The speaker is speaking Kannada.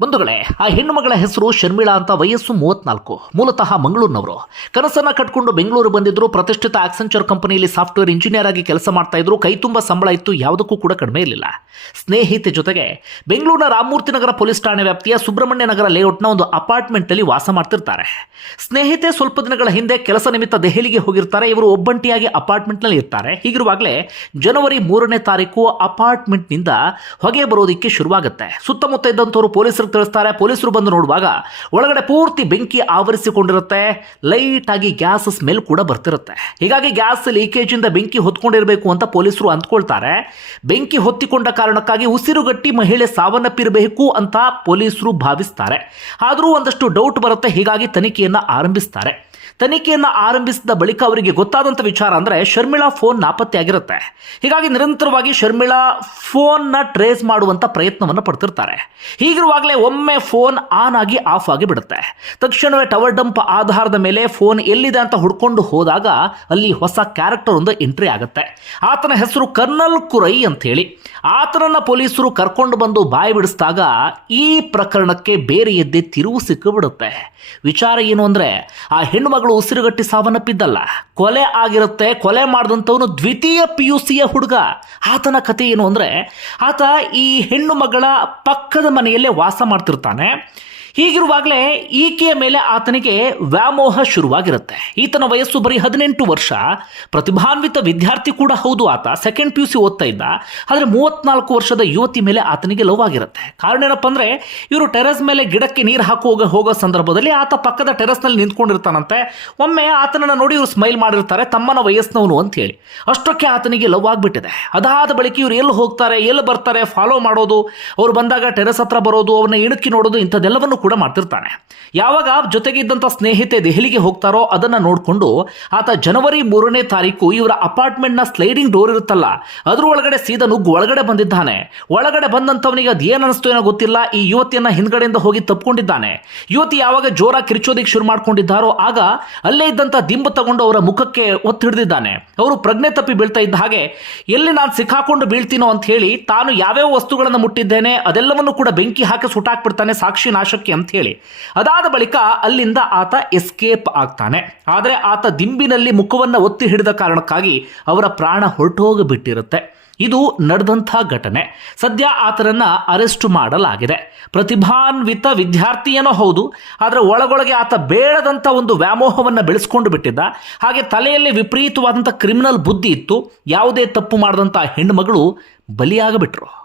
ಬಂಧುಗಳೇ, ಆ ಹೆಣ್ಣು ಮಗಳ ಹೆಸರು ಶರ್ಮಿಳಾ ಅಂತ ವಯಸ್ಸು ಮೂವತ್ನಾಲ್ಕು ಮೂಲತಃ ಮಂಗಳೂರಿನವರು. ಕನಸನ್ನ ಕಟ್ಕೊಂಡು ಬೆಂಗಳೂರು ಬಂದಿದ್ರು, ಪ್ರತಿಷ್ಠಿತ ಆಕ್ಸೆಂಚರ್ ಕಂಪನಿಯಲ್ಲಿ ಸಾಫ್ಟ್ವೇರ್ ಇಂಜಿನಿಯರ್ ಆಗಿ ಕೆಲಸ ಮಾಡ್ತಾ ಇದ್ರು, ಕೈ ತುಂಬ ಸಂಬಳ ಇತ್ತು, ಯಾವುದಕ್ಕೂ ಕೂಡ ಕಡಿಮೆ ಇರಲಿಲ್ಲ. ಸ್ನೇಹಿತೆ ಜೊತೆಗೆ, ಬೆಂಗಳೂರಿನ ರಾಮಮೂರ್ತಿ ನಗರ ಪೊಲೀಸ್ ಠಾಣೆ ವ್ಯಾಪ್ತಿಯ ಸುಬ್ರಹ್ಮಣ್ಯ ನಗರ ಲೇಔಟ್ನ ಒಂದು ಅಪಾರ್ಟ್ಮೆಂಟಲ್ಲಿ ವಾಸ ಮಾಡ್ತಿರ್ತಾರೆ. ಸ್ನೇಹಿತೆ ಸ್ವಲ್ಪ ದಿನಗಳ ಹಿಂದೆ ಕೆಲಸ ನಿಮಿತ್ತ ದೆಹಲಿಗೆ ಹೋಗಿರ್ತಾರೆ, ಇವರು ಒಬ್ಬಂಟಿಯಾಗಿ ಅಪಾರ್ಟ್ಮೆಂಟ್ನಲ್ಲಿ ಇರ್ತಾರೆ. ಹೀಗಿರುವಾಗಲೇ, ಜನವರಿ ಮೂರನೇ ತಾರೀಕು ಅಪಾರ್ಟ್ಮೆಂಟ್ನಿಂದ ಹೊಗೆ ಬರೋದಿಕ್ಕೆ ಶುರುವಾಗುತ್ತೆ. ಸುತ್ತಮುತ್ತ ಇದ್ದಂಥವರು ಪೊಲೀಸರು ತಿಳಿಸ್ತಾರೆ. ಪೊಲೀಸರು ಬಂದು ನೋಡುವಾಗ ಒಳಗಡೆ ಪೂರ್ತಿ ಬೆಂಕಿ ಆವರಿಸಿಕೊಂಡಿರುತ್ತೆ. ಲೈಟ್ ಆಗಿ ಗ್ಯಾಸ್ ಸ್ಮೆಲ್ ಕೂಡ ಬರ್ತಿರುತ್ತೆ. ಹೀಗಾಗಿ ಗ್ಯಾಸ್ ಲೀಕೇಜ್ ಇಂದ ಬೆಂಕಿ ಹೊತ್ಕೊಂಡಿರಬೇಕು ಅಂತ ಪೊಲೀಸರು ಅಂದ್ಕೊಳ್ತಾರೆ. ಬೆಂಕಿ ಹೊತ್ತಿಕೊಂಡ ಕಾರಣಕ್ಕಾಗಿ ಉಸಿರುಗಟ್ಟಿ ಮಹಿಳೆ ಸಾವನ್ನಪ್ಪಿರಬೇಕು ಅಂತ ಪೊಲೀಸರು ಭಾವಿಸ್ತಾರೆ. ಆದರೂ ಒಂದಷ್ಟು ಡೌಟ್ ಬರುತ್ತೆ. ಹೀಗಾಗಿ ತನಿಖೆಯನ್ನ ಆರಂಭಿಸ್ತಾರೆ. ತನಿಖೆಯನ್ನ ಆರಂಭಿಸಿದ ಬಳಿಕ ಅವರಿಗೆ ಗೊತ್ತಾದಂಥ ವಿಚಾರ ಅಂದರೆ ಶರ್ಮಿಳಾ ಫೋನ್ ನಾಪತ್ತೆಯಾಗಿರುತ್ತೆ. ಹೀಗಾಗಿ ನಿರಂತರವಾಗಿ ಶರ್ಮಿಳಾ ಫೋನ್ನ ಟ್ರೇಸ್ ಮಾಡುವಂಥ ಪ್ರಯತ್ನವನ್ನು ಪಡ್ತಿರ್ತಾರೆ. ಹೀಗಿರುವಾಗಲೇ ಒಮ್ಮೆ ಫೋನ್ ಆನ್ ಆಗಿ ಆಫ್ ಆಗಿ ಬಿಡುತ್ತೆ. ತಕ್ಷಣವೇ ಟವರ್ ಡಂಪ್ ಆಧಾರದ ಮೇಲೆ ಫೋನ್ ಎಲ್ಲಿದೆ ಅಂತ ಹುಡ್ಕೊಂಡು ಹೋದಾಗ ಅಲ್ಲಿ ಹೊಸ ಕ್ಯಾರೆಕ್ಟರ್ ಒಂದು ಎಂಟ್ರಿ ಆಗುತ್ತೆ. ಆತನ ಹೆಸರು ಕರ್ನಲ್ ಕುರೈ ಅಂತ ಹೇಳಿ ಆತನನ್ನ ಪೊಲೀಸರು ಕರ್ಕೊಂಡು ಬಂದು ಬಾಯಿ ಬಿಡಿಸಿದಾಗ ಈ ಪ್ರಕರಣಕ್ಕೆ ಬೇರೆ ಎದ್ದೆ ತಿರುವು ಸಿಕ್ಕಿಬಿಡುತ್ತೆ. ವಿಚಾರ ಏನು ಅಂದರೆ ಆ ಹೆಣ್ಣು ಉಸಿರುಗಟ್ಟಿ ಸಾವನ್ನಪ್ಪಿದ್ದಲ್ಲ. ಕೊಲೆ ಆಗಿರುತ್ತೆ, ಕೊಲೆ ಮಾಡಿದಂಥವನು ದ್ವಿತೀಯ ಪಿ ಯು ಸಿಯ ಹುಡುಗ. ಆತನ ಕಥೆ ಏನು ಅಂದರೆ, ಆತ ಈ ಹೆಣ್ಣು ಮಗಳ ಪಕ್ಕದ ಮನೆಯಲ್ಲೇ ವಾಸ ಮಾಡ್ತಿರ್ತಾನೆ. ಹೀಗಿರುವಾಗಲೇ ಈಕೆಯ ಮೇಲೆ ಆತನಿಗೆ ವ್ಯಾಮೋಹ ಶುರುವಾಗಿರುತ್ತೆ. ಈತನ ವಯಸ್ಸು ಬರೀ ಹದಿನೆಂಟು ವರ್ಷ. ಪ್ರತಿಭಾನ್ವಿತ ವಿದ್ಯಾರ್ಥಿ ಕೂಡ ಹೌದು ಆತ. ಸೆಕೆಂಡ್ ಪಿ ಯು ಸಿ ಓದ್ತಾ ಇದ್ದ. ಆದರೆ ಮೂವತ್ನಾಲ್ಕು ವರ್ಷದ ಯುವತಿ ಮೇಲೆ ಆತನಿಗೆ ಲವ್ ಆಗಿರುತ್ತೆ. ಕಾರಣ ಏನಪ್ಪ ಅಂದರೆ, ಇವರು ಟೆರೆಸ್ ಮೇಲೆ ಗಿಡಕ್ಕೆ ನೀರು ಹಾಕುವಾಗ ಹೋಗೋ ಸಂದರ್ಭದಲ್ಲಿ ಆತ ಪಕ್ಕದ ಟೆರೆಸ್ನಲ್ಲಿ ನಿಂತ್ಕೊಂಡಿರ್ತಾನಂತೆ. ಒಮ್ಮೆ ಆತನನ್ನು ನೋಡಿ ಇವರು ಸ್ಮೈಲ್ ಮಾಡಿರ್ತಾರೆ, ತಮ್ಮನ ವಯಸ್ಸಿನವನು ಅಂತ ಹೇಳಿ. ಅಷ್ಟಕ್ಕೆ ಆತನಿಗೆ ಲವ್ ಆಗಿಬಿಟ್ಟಿದೆ. ಅದಾದ ಬಳಿಕ ಇವರು ಎಲ್ಲಿ ಹೋಗ್ತಾರೆ, ಎಲ್ಲಿ ಬರ್ತಾರೆ ಫಾಲೋ ಮಾಡೋದು, ಅವ್ರು ಬಂದಾಗ ಟೆರೆಸ್ ಹತ್ರ ಬರೋದು, ಅವ್ರನ್ನ ಇಣುಕಿ ನೋಡೋದು, ಇಂಥದ್ದೆಲ್ಲವನ್ನು ಕೂಡ ಮಾಡ್ತಿರ್ತಾನೆ. ಯಾವಾಗ ಜೊತೆಗಿದ್ದಂಥ ಸ್ನೇಹಿತೆ ದೆಹಲಿಗೆ ಹೋಗ್ತಾರೋ ಅದನ್ನು ನೋಡಿಕೊಂಡು ಆತ ಜನವರಿ ಮೂರನೇ ತಾರೀಕು ಇವರ ಅಪಾರ್ಟ್ಮೆಂಟ್ನ ಸ್ಲೈಡಿಂಗ್ ಡೋರ್ ಇರುತ್ತಲ್ಲ, ಅದರ ಒಳಗಡೆ ಸೀದಾ ನುಗ್ಗು ಒಳಗಡೆ ಬಂದಿದ್ದಾನೆ. ಒಳಗಡೆ ಬಂದಂಥವನಿಗೆ ಅದು ಏನು ಅನಿಸ್ತು ಏನೋ ಗೊತ್ತಿಲ್ಲ, ಈ ಯುವತಿಯನ್ನ ಹಿಂದ್ಗಡೆಯಿಂದ ಹೋಗಿ ತಪ್ಪಿಕೊಂಡಿದ್ದಾನೆ. ಯುವತಿ ಯಾವಾಗ ಜೋರ ಕಿರಿಚೋದಿಕ್ಕೆ ಶುರು ಮಾಡ್ಕೊಂಡಿದ್ದಾರೋ, ಆಗ ಅಲ್ಲೇ ಇದ್ದಂಥ ದಿಂಬು ತಗೊಂಡು ಅವರ ಮುಖಕ್ಕೆ ಒತ್ತು ಹಿಡಿದಿದ್ದಾನೆ ಅವರು ಪ್ರಜ್ಞೆ ತಪ್ಪಿ ಬೀಳ್ತಾ ಇದ್ದ ಹಾಗೆ, ಎಲ್ಲಿ ನಾನು ಸಿಕ್ಕಾಕೊಂಡು ಬೀಳ್ತೀನೋ ಅಂತ ಹೇಳಿ ತಾನು ಯಾವ್ಯಾವ ವಸ್ತುಗಳನ್ನು ಮುಟ್ಟಿದ್ದೇನೆ, ಅದೆಲ್ಲವನ್ನು ಕೂಡ ಬೆಂಕಿ ಹಾಕಿ ಸುಟ್ಟಾಕ್ಬಿಡ್ತಾನೆ ಸಾಕ್ಷಿ ನಾಶಕ್ಕೆ ಅಂತ ಹೇಳಿ. ಅದಾದ ಬಳಿಕ ಅಲ್ಲಿಂದ ಆತ ಎಸ್ಕೇಪ್ ಆಗ್ತಾನೆ. ಆದರೆ ಆತ ದಿಂಬಿನಲ್ಲಿ ಮುಖವನ್ನು ಒತ್ತಿ ಹಿಡಿದ ಕಾರಣಕ್ಕಾಗಿ ಅವರ ಪ್ರಾಣ ಹೊರಟೋಗಿಬಿಟ್ಟಿರುತ್ತೆ. ಇದು ನಡೆದಂಥ ಘಟನೆ. ಸದ್ಯ ಆತನನ್ನು ಅರೆಸ್ಟ್ ಮಾಡಲಾಗಿದೆ. ಪ್ರತಿಭಾನ್ವಿತ ವಿದ್ಯಾರ್ಥಿಯೇನೋ ಹೌದು, ಆದರೆ ಒಳಗೊಳಗೆ ಆತ ಬೇಡದಂಥ ಒಂದು ವ್ಯಾಮೋಹವನ್ನು ಬೆಳೆಸ್ಕೊಂಡು ಬಿಟ್ಟಿದ್ದ. ಹಾಗೆ ತಲೆಯಲ್ಲಿ ವಿಪರೀತವಾದಂಥ ಕ್ರಿಮಿನಲ್ ಬುದ್ಧಿ ಇತ್ತು. ಯಾವುದೇ ತಪ್ಪು ಮಾಡಿದಂಥ ಹೆಣ್ಣುಮಗಳು ಬಲಿಯಾಗಬಿಟ್ರು.